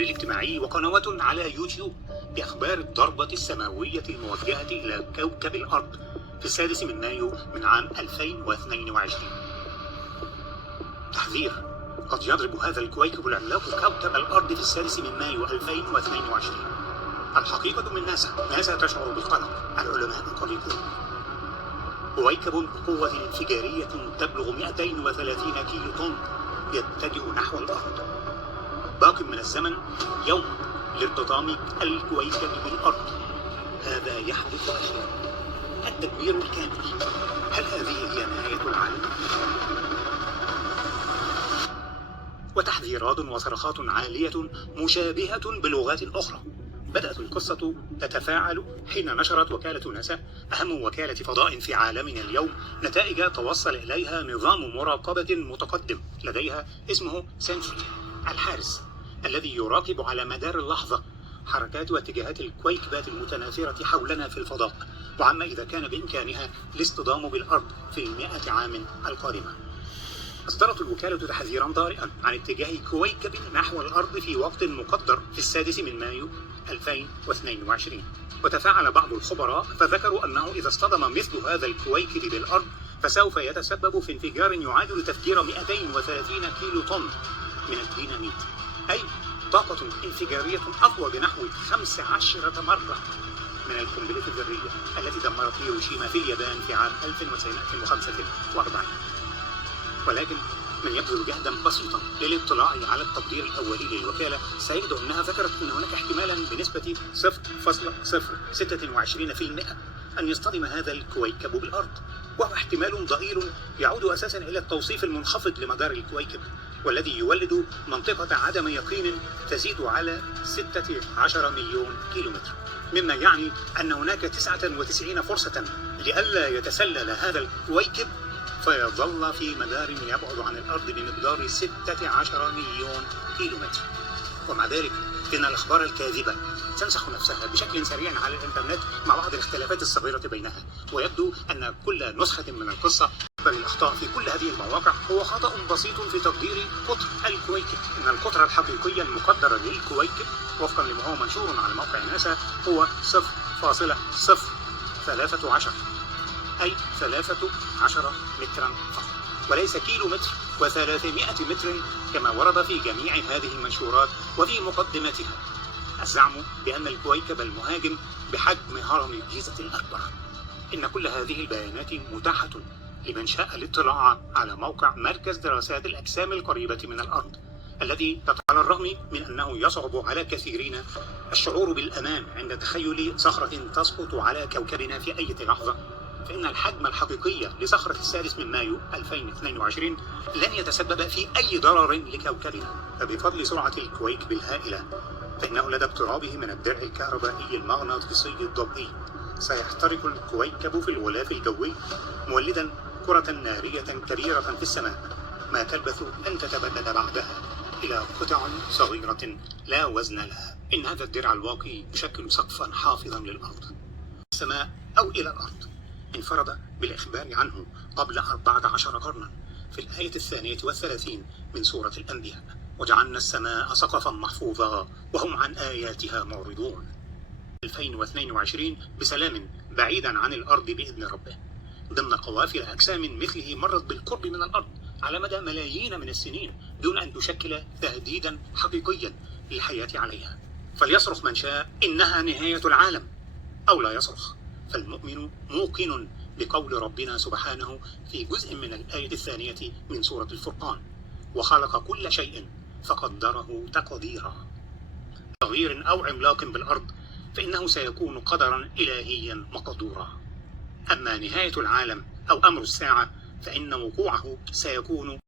الاجتماعي وقنوات على يوتيوب بأخبار الضربة السماوية الموجهة إلى كوكب الأرض في السادس من مايو من عام 2022. تحذير: قد يضرب هذا الكويكب العملاق كوكب الأرض في السادس من مايو 2022. الحقيقة من ناسا تشعر بالقلق. العلماء قلقون. كويكب بقوة انفجارية تبلغ 230 كيلو طن يتجه نحو الأرض. باق من الزمن يوم لارتطام الكويكب بالأرض. هذا يحدث أشياء. التدمير الكامل. هل هذه هي نهاية العالم؟ وتحذيرات وصرخات عالية مشابهة بلغات أخرى. بدأت القصة تتفاعل حين نشرت وكالة ناسا، أهم وكالة فضاء في عالمنا اليوم، نتائج توصل إليها نظام مراقبة متقدم لديها اسمه سنتري، الحارس الذي يراقب على مدار اللحظة حركات واتجاهات الكويكبات المتناثرة حولنا في الفضاء، وعما إذا كان بإمكانها الاصطدام بالأرض في 100 عام القادمة. أصدرت الوكالة تحذيرا طارئا عن اتجاه كويكب نحو الأرض في وقت مقدر في السادس من مايو 2022. وتفاعل بعض الخبراء فذكروا أنه إذا اصطدم مثل هذا الكويكب بالأرض فسوف يتسبب في انفجار يعادل تفجير 230 كيلو طن من الديناميت، أي طاقة انفجارية أقوى بنحو 15 مرة من القنبلة الذرية التي دمرت هيروشيما في اليابان في عام 1945. ولكن من يبذل جهدا بسيطا للاطلاع على التقدير الأولي للوكالة سيجد أنها ذكرت أن هناك احتمالا بنسبة 0.026% أن يصطدم هذا الكويكب بالأرض، وهو احتمال ضئيل يعود أساسا إلى التوصيف المنخفض لمدار الكويكب، والذي يولد منطقة عدم يقين تزيد على 16 مليون كيلومتر، مما يعني أن هناك 99 فرصة لئلا يتسلل هذا الكويكب فيظل في مدار يبعد عن الأرض بمقدار 16 مليون كيلومتر. ومع ذلك إن الأخبار الكاذبة تنسخ نفسها بشكل سريع على الإنترنت مع بعض الاختلافات الصغيرة بينها، ويبدو أن كل نسخة من القصة أكبر الأخطاء في كل هذه المواقع هو خطأ بسيط في تقدير قطر الكويكب. إن القطر الحقيقي المقدر للكويكب وفقا لما هو منشور على موقع ناسا هو 0.013، أي 13 مترا فقط، وليس كيلو متر و300 متر كما ورد في جميع هذه المنشورات وفي مقدمتها. الزعم بأن الكويكب المهاجم بحجم هرم الجيزة الأكبر. إن كل هذه البيانات متاحة لمن شاء الاطلاع على موقع مركز دراسات الأجسام القريبة من الأرض، الذي على الرغم من أنه يصعب على كثيرين الشعور بالأمان عند تخيل صخرة تسقط على كوكبنا في أي لحظة، فإن الحجم الحقيقي لصخرة السادس من مايو 2022 لن يتسبب في أي ضرر لكوكبنا، فبفضل سرعة الكويكب الهائلة فإنه لدى اقترابه من الدرع الكهربائي المغناطيسي الضوئي سيحترق الكويكب في الغلاف الجوي مولدا كرة نارية كبيرة في السماء ما تلبث أن تتبدد بعدها إلى قطع صغيرة لا وزن لها. إن هذا الدرع الواقي يشكل سقفا حافظا للأرض، السماء أو إلى الأرض. انفرد بالإخبار عنه قبل 14 قرنا في الآية 32 من سورة الأنبياء: وجعلنا السماء سقفا محفوظا وهم عن آياتها معرضون. 2022 بسلام بعيدا عن الأرض بإذن ربه، ضمن قوافل أجسام مثله مرت بالقرب من الأرض على مدى ملايين من السنين دون أن تشكل تهديدا حقيقيا للحياة عليها. فليصرخ من شاء إنها نهاية العالم، أو لا يصرخ، فالمؤمن موقن بقول ربنا سبحانه في جزء من الآية 2 من سورة الفرقان: وخلق كل شيء فقدره تقديرا. تغيير أو عملاق بالأرض فإنه سيكون قدرا إلهيا مقدورا. أما نهاية العالم أو أمر الساعة فإن وقوعه سيكون